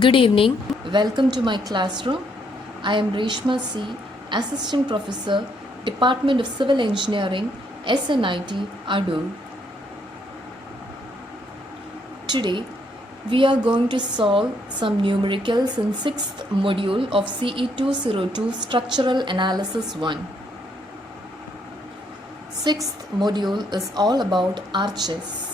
Good evening. Welcome to my classroom. I am Reshma C, Assistant Professor, Department of Civil Engineering, SNIT, Adur. Today, we are going to solve some numericals in 6th module of CE 202 Structural Analysis 1. 6th module is all about arches.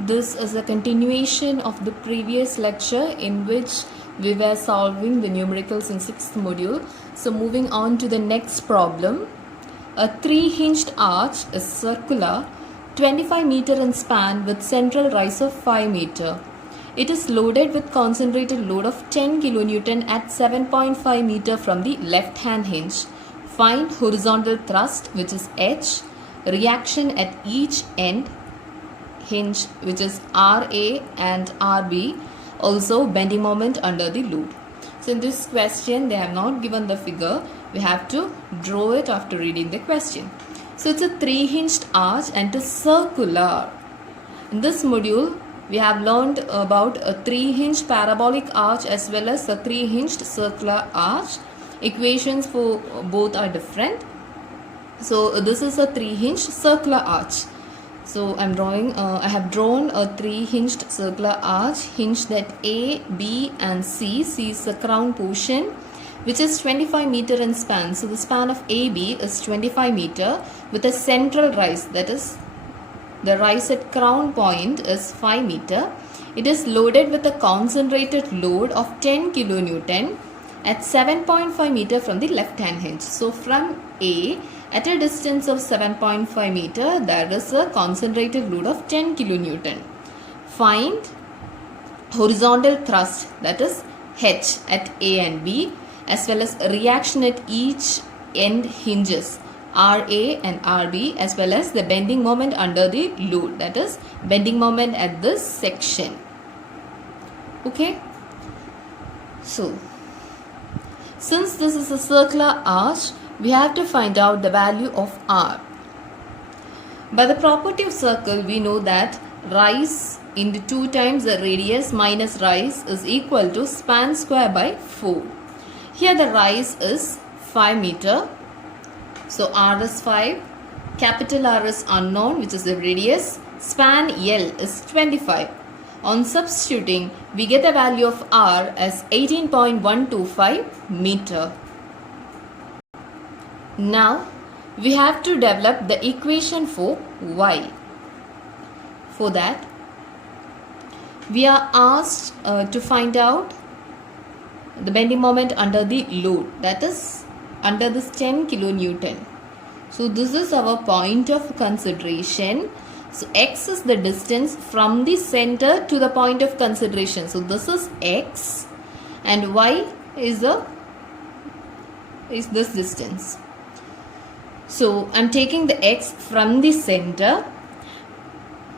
This is a continuation of the previous lecture in which we were solving the numericals in 6th module. So moving on to the next problem. A 3-hinged arch is circular, 25 meter in span with central rise of 5 meter. It is loaded with concentrated load of 10 kN at 7.5 meter from the left hand hinge. Find horizontal thrust, which is H, reaction at each end hinge, which is RA and RB, also bending moment under the load. So in this question they have not given the figure, we have to draw it after reading the question. So it's a 3-hinged arch and it is circular. In this module we have learned about a 3-hinged parabolic arch as well as a 3-hinged circular arch. Equations for both are different. So this is a 3-hinged circular arch. So I have drawn a 3-hinged circular arch hinged at A, B and C. C is the crown portion, which is 25 meter in span. So the span of AB is 25 meter with a central rise, that is the rise at crown point is 5 meter. It is loaded with a concentrated load of 10 kilonewton at 7.5 meter from the left hand hinge. So from A, at a distance of 7.5 meter, there is a concentrated load of 10 kilonewton. Find horizontal thrust, that is H at A and B, as well as reaction at each end hinges, RA and RB, as well as the bending moment under the load, that is bending moment at this section. Okay. So, since this is a circular arch, we have to find out the value of R. By the property of circle, we know that rise into 2 times the radius minus rise is equal to span square by 4. Here the rise is 5 meter. So R is 5. Capital R is unknown, which is the radius. Span L is 25. On substituting, we get the value of R as 18.125 meter. Now, we have to develop the equation for Y. For that, we are asked to find out the bending moment under the load, that is under this 10 kilonewton. So this is our point of consideration. So X is the distance from the center to the point of consideration. So this is X and Y is this distance. So I'm taking the X from the center.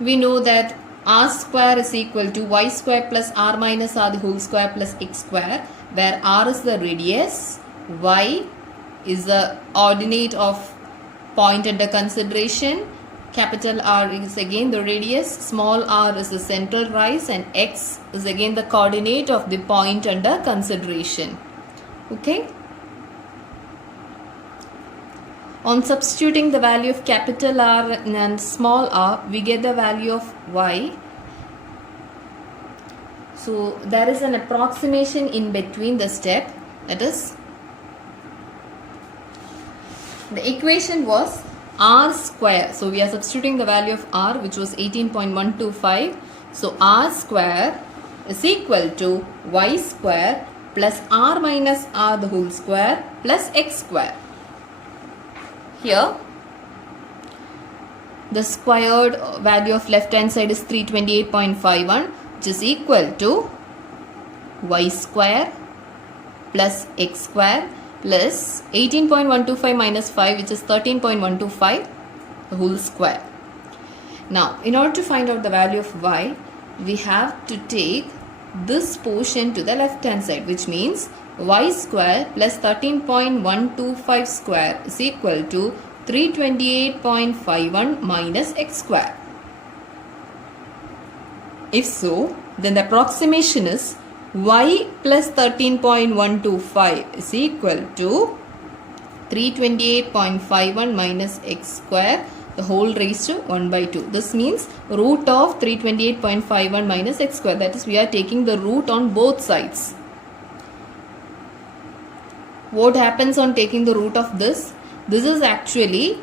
We know that R square is equal to Y square plus R minus R the whole square plus X square, where R is the radius, Y is the ordinate of point under consideration, capital R is again the radius, small r is the central rise, and X is again the coordinate of the point under consideration. Okay. On substituting the value of capital R and small r, we get the value of Y. So there is an approximation in between the step, that is the equation was R square. So we are substituting the value of R, which was 18.125. So R square is equal to Y square plus R minus R the whole square plus X square. Here the squared value of left hand side is 328.51, which is equal to Y square plus X square plus 18.125 minus 5, which is 13.125 the whole square. Now in order to find out the value of Y, we have to take this portion to the left hand side, which means Y square plus 13.125 square is equal to 328.51 minus X square. If so, then the approximation is y plus 13.125 is equal to 328.51 minus x square the whole raised to 1 by 2. This means root of 328.51 minus x square. That is, we are taking the root on both sides. What happens on taking the root of this? This is actually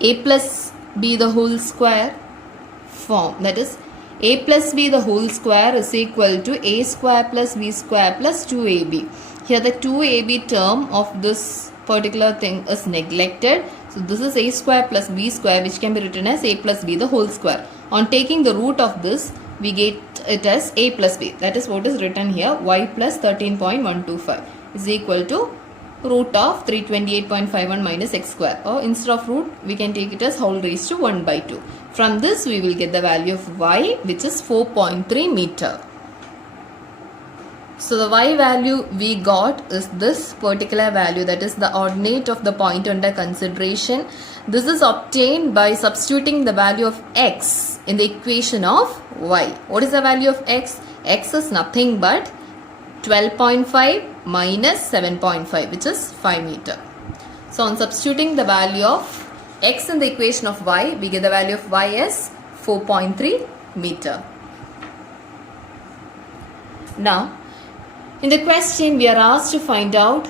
a plus b the whole square form. That is, a plus b the whole square is equal to a square plus b square plus 2ab. Here the 2ab term of this particular thing is neglected. So this is a square plus b square, which can be written as a plus b the whole square. On taking the root of this, we get it as a plus b. That is what is written here. Y plus 13.125 is equal to root of 328.51 minus x square, or instead of root we can take it as whole raised to 1 by 2. From this we will get the value of y, which is 4.3 meter. So the y value we got is this particular value, that is the ordinate of the point under consideration. This is obtained by substituting the value of x in the equation of y. What is the value of x? X is nothing but 12.5 minus 7.5, which is 5 meter. So on substituting the value of x in the equation of y, we get the value of y as 4.3 meter. Now, in the question, we are asked to find out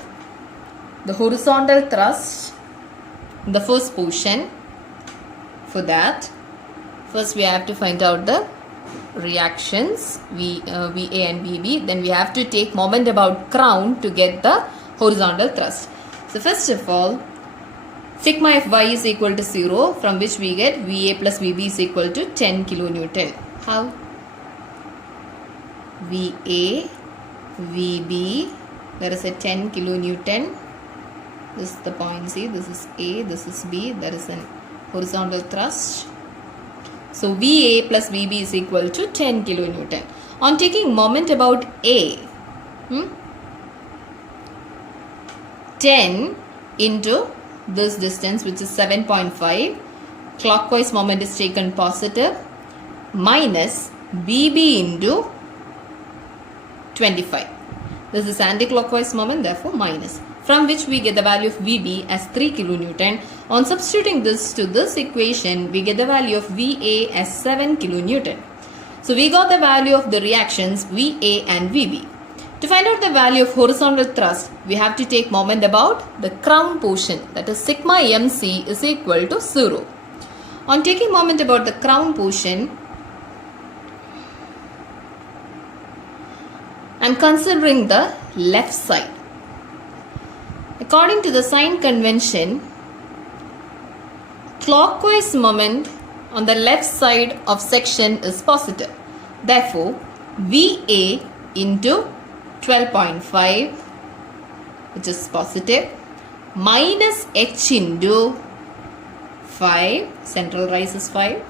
the horizontal thrust in the first portion. For that, first we have to find out the reactions VA and VB. Then we have to take moment about crown to get the horizontal thrust. So first of all, sigma Fy is equal to 0, from which we get VA plus VB is equal to 10 kilonewton. How? VA, VB, there is a 10 kilonewton. This is the point C, this is A, this is B, there is an horizontal thrust. So VA plus VB is equal to 10 kilonewton. On taking moment about A, 10 into this distance, which is 7.5, clockwise moment is taken positive, minus VB into 25. This is anti-clockwise moment, therefore minus. From which we get the value of VB as 3 kilonewton. On substituting this to this equation, we get the value of VA as 7 kilonewton. So we got the value of the reactions VA and VB. To find out the value of horizontal thrust, we have to take moment about the crown portion, that is sigma MC is equal to 0. On taking moment about the crown portion, I am considering the left side. According to the sign convention, clockwise moment on the left side of section is positive. Therefore, VA into 12.5, which is positive, minus H into 5, central rise is 5,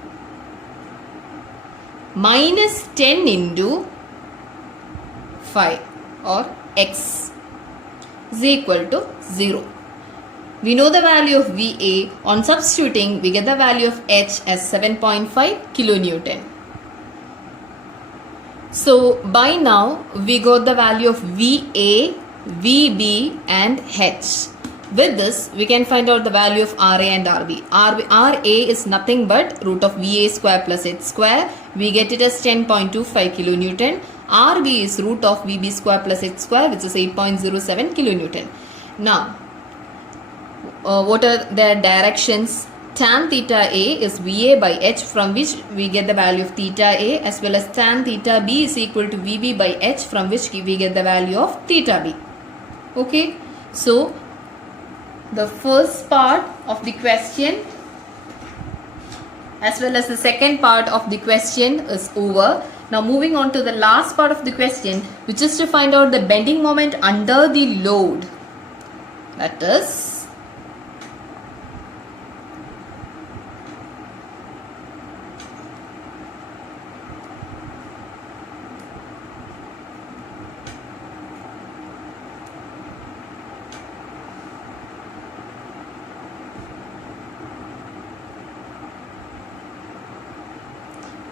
minus 10 into 5, or X is equal to 0. We know the value of VA. On substituting, we get the value of H as 7.5 kilonewton. So by now, we got the value of VA, VB and H. With this, we can find out the value of RA and RB. RA is nothing but root of VA square plus H square. We get it as 10.25 kilonewton. RB is root of VB square plus H square, which is 8.07 kilonewton. Now, what are their directions? Tan theta A is VA by H, from which we get the value of theta A, as well as tan theta B is equal to VB by H, from which we get the value of theta B. Okay, so the first part of the question as well as the second part of the question is over. Now moving on to the last part of the question, which is to find out the bending moment under the load. That is,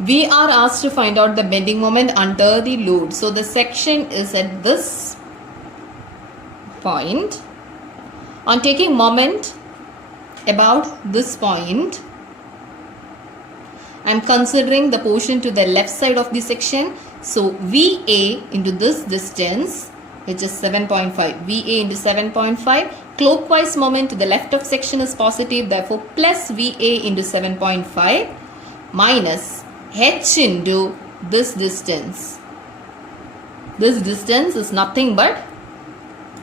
we are asked to find out the bending moment under the load. So the section is at this point. On taking moment about this point, I am considering the portion to the left side of the section. So VA into this distance, which is 7.5. VA into 7.5. Clockwise moment to the left of section is positive. Therefore, plus VA into 7.5 minus H into this distance. This distance is nothing but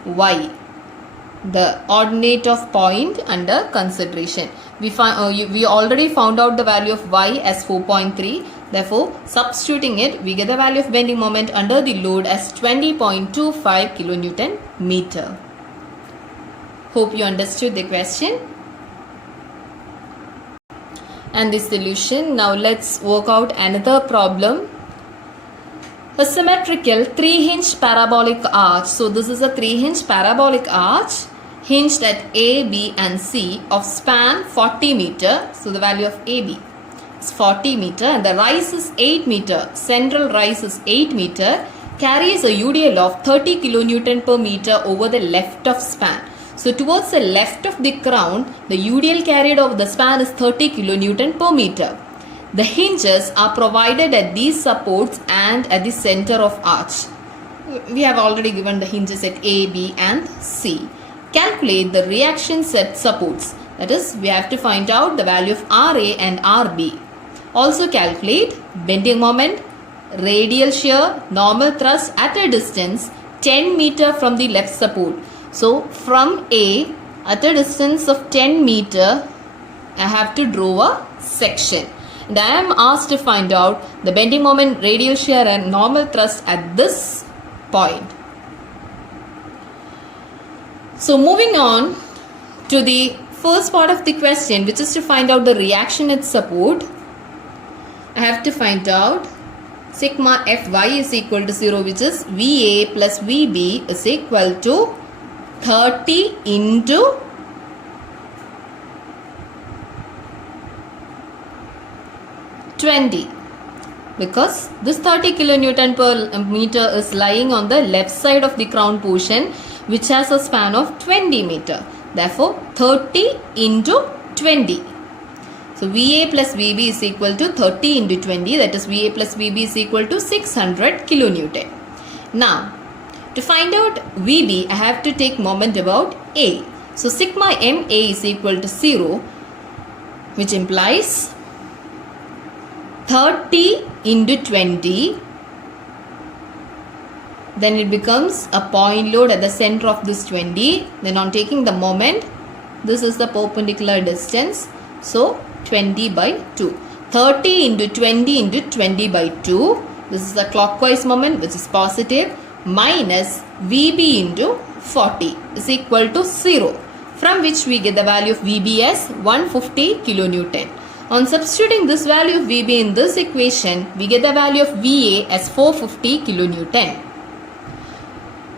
Y, the ordinate of point under consideration. We already found out the value of Y as 4.3. Therefore, substituting it, we get the value of bending moment under the load as 20.25 kilonewton meter. Hope you understood the question and the solution. Now let's work out another problem. A symmetrical 3-hinge parabolic arch. So this is a 3-hinge parabolic arch hinged at A, B and C of span 40 meter. So the value of AB is 40 meter and the rise is 8 meter. Central rise is 8 meter. Carries a UDL of 30 kilonewton per meter over the left of span. So towards the left of the crown, the UDL carried over the span is 30 kilonewton per meter. The hinges are provided at these supports and at the center of arch. We have already given the hinges at A, B and C. Calculate the reactions at supports. That is, we have to find out the value of RA and RB. Also calculate bending moment, radial shear, normal thrust at a distance 10 meter from the left support. So from A, at a distance of 10 meter, I have to draw a section. And I am asked to find out the bending moment, radial shear and normal thrust at this point. So moving on to the first part of the question, which is to find out the reaction at support. I have to find out sigma Fy is equal to 0, which is Va plus Vb is equal to 30 into 20, because this 30 kilonewton per meter is lying on the left side of the crown portion, which has a span of 20 meter. Therefore, 30 into 20. So, VA plus VB is equal to 30 into 20. That is, VA plus VB is equal to 600 kilonewton. Now, to find out VB, I have to take moment about A. So, sigma MA is equal to 0, which implies 30 into 20, then it becomes a point load at the center of this 20. Then on taking the moment, this is the perpendicular distance. So 20 by 2. 30 into 20 into 20 by 2. This is the clockwise moment, which is positive, minus VB into 40 is equal to 0, from which we get the value of VB as 150 kilonewton. On substituting this value of VB in this equation, we get the value of VA as 450 kilonewton.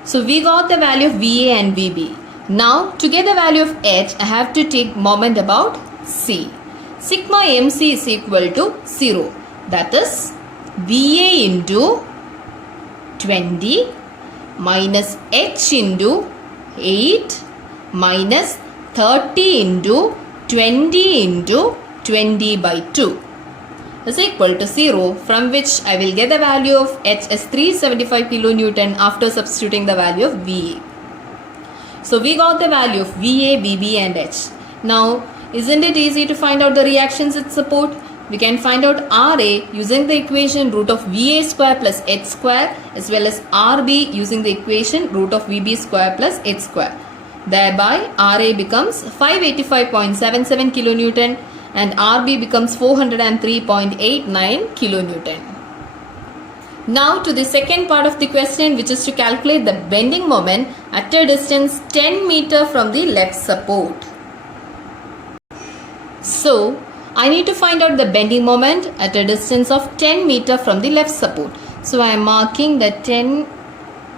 So we got the value of VA and VB. Now to get the value of H, I have to take moment about C. Sigma MC is equal to 0. That is VA into 20 minus H into 8 minus 30 into 20 into 20 by 2 is equal to 0, from which I will get the value of H as 375 kilonewton after substituting the value of VA. So we got the value of VA, VB and H. Now, isn't it easy to find out the reactions it support? We can find out RA using the equation root of VA square plus H square, as well as RB using the equation root of VB square plus H square. Thereby, RA becomes 585.77 kilonewton and RB becomes 403.89 kilonewton. Now to the second part of the question, which is to calculate the bending moment at a distance 10 meter from the left support. So, I need to find out the bending moment at a distance of 10 meter from the left support. So, I am marking the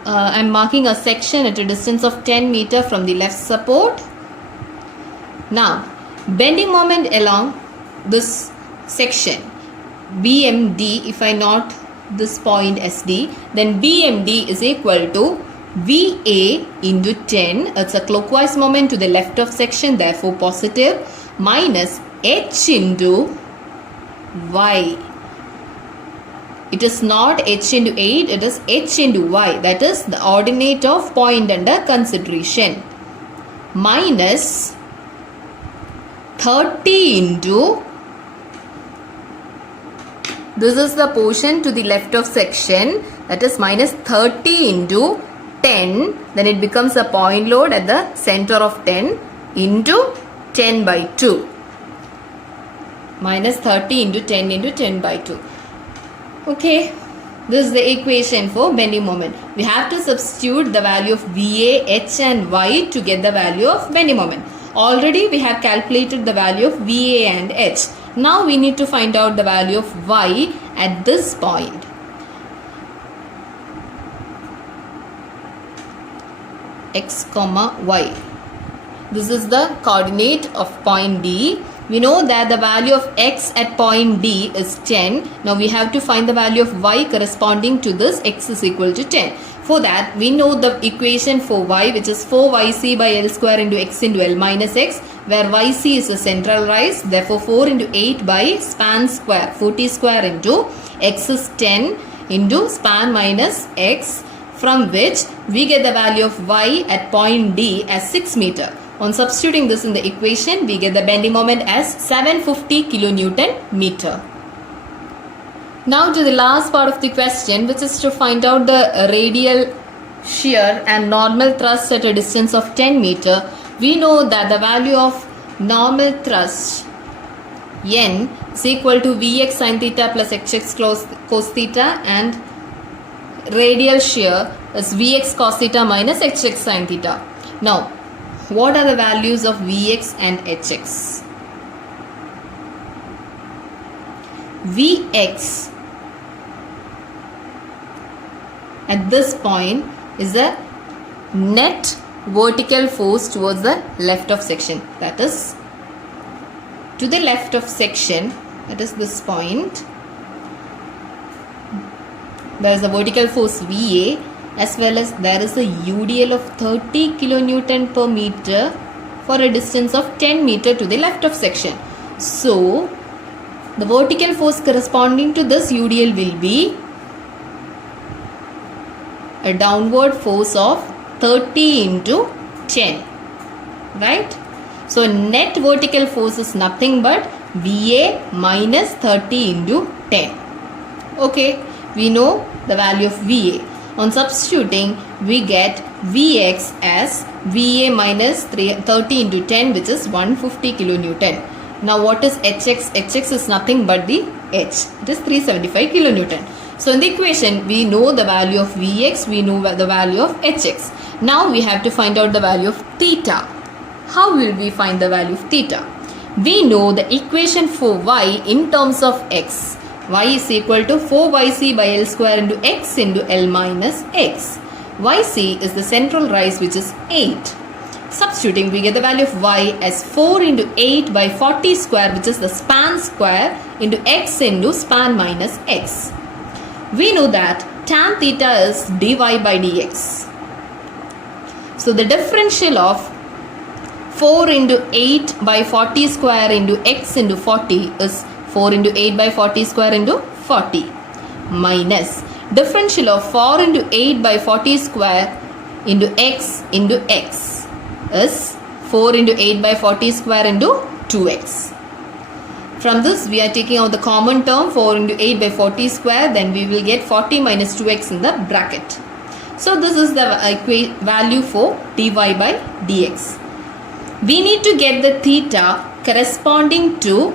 I am marking a section at a distance of 10 meter from the left support. Now, bending moment along this section BMD, if I note this point SD, then BMD is equal to VA into 10, it's a clockwise moment to the left of section, therefore positive, minus H into Y. It is not H into 8, it is H into Y, that is the ordinate of point under consideration, minus 30 into, this is the portion to the left of section, that is minus 30 into 10, then it becomes a point load at the center of 10 into 10 by 2. Minus 30 into 10 into 10 by 2. Okay, this is the equation for bending moment. We have to substitute the value of VA, H and Y to get the value of bending moment. Already we have calculated the value of VA and H. Now we need to find out the value of Y at this point. X comma Y. This is the coordinate of point D. We know that the value of X at point D is 10. Now we have to find the value of Y corresponding to this X is equal to 10. For that, we know the equation for Y, which is 4YC by L square into X into L minus X, where YC is the central rise. Therefore 4 into 8 by span square, 40 square into X is 10 into span minus X, from which we get the value of Y at point D as 6 meter. On substituting this in the equation, we get the bending moment as 750 kilonewton meter. Now to the last part of the question, which is to find out the radial shear and normal thrust at a distance of 10 meter. We know that the value of normal thrust N is equal to Vx sin theta plus Hx cos theta, and radial shear is Vx cos theta minus Hx sin theta. Now, what are the values of Vx and Hx? Vx at this point is the net vertical force towards the left of section, that is to the left of section, that is this point. There is a vertical force VA, as well as there is a UDL of 30 kilonewton per meter for a distance of 10 meter to the left of section. So the vertical force corresponding to this UDL will be a downward force of 30 into 10, right? So net vertical force is nothing but VA minus 30 into 10. Okay, we know the value of VA. On substituting, we get Vx as VA minus 30 into 10, which is 150 kilonewton. Now what is Hx? Hx is nothing but the H. It is 375 kilonewton. So in the equation, we know the value of Vx, we know the value of Hx. Now we have to find out the value of theta. How will we find the value of theta? We know the equation for Y in terms of X. Y is equal to 4YC by L square into X into L minus X. YC is the central rise, which is 8. Substituting, we get the value of Y as 4 into 8 by 40 square, which is the span square, into X into span minus X. We know that tan theta is dy by dx. So the differential of 4 into 8 by 40 square into X into 40 is 4 into 8 by 40 square into 40, minus differential of 4 into 8 by 40 square into X is 4 into 8 by 40 square into 2x. From this, we are taking out the common term 4 into 8 by 40 square, then we will get 40 minus 2x in the bracket. So this is the value for dy by dx. We need to get the theta corresponding to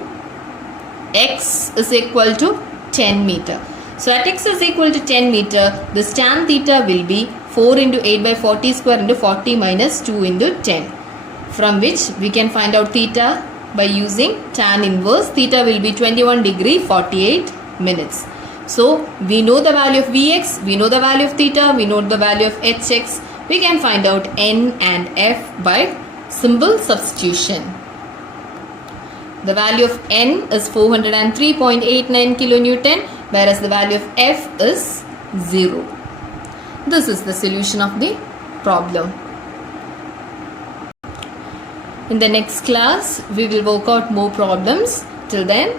x is equal to 10 meter. So at x is equal to 10 meter, the tan theta will be 4 into 8 by 40 square into 40 minus 2 into 10. From which we can find out theta by using tan inverse. Theta will be 21 degree 48 minutes. So we know the value of Vx, we know the value of theta, we know the value of Hx. We can find out N and F by simple substitution. The value of N is 403.89 kilonewton, whereas the value of F is 0. This is the solution of the problem. In the next class, we will work out more problems. Till then,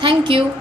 thank you.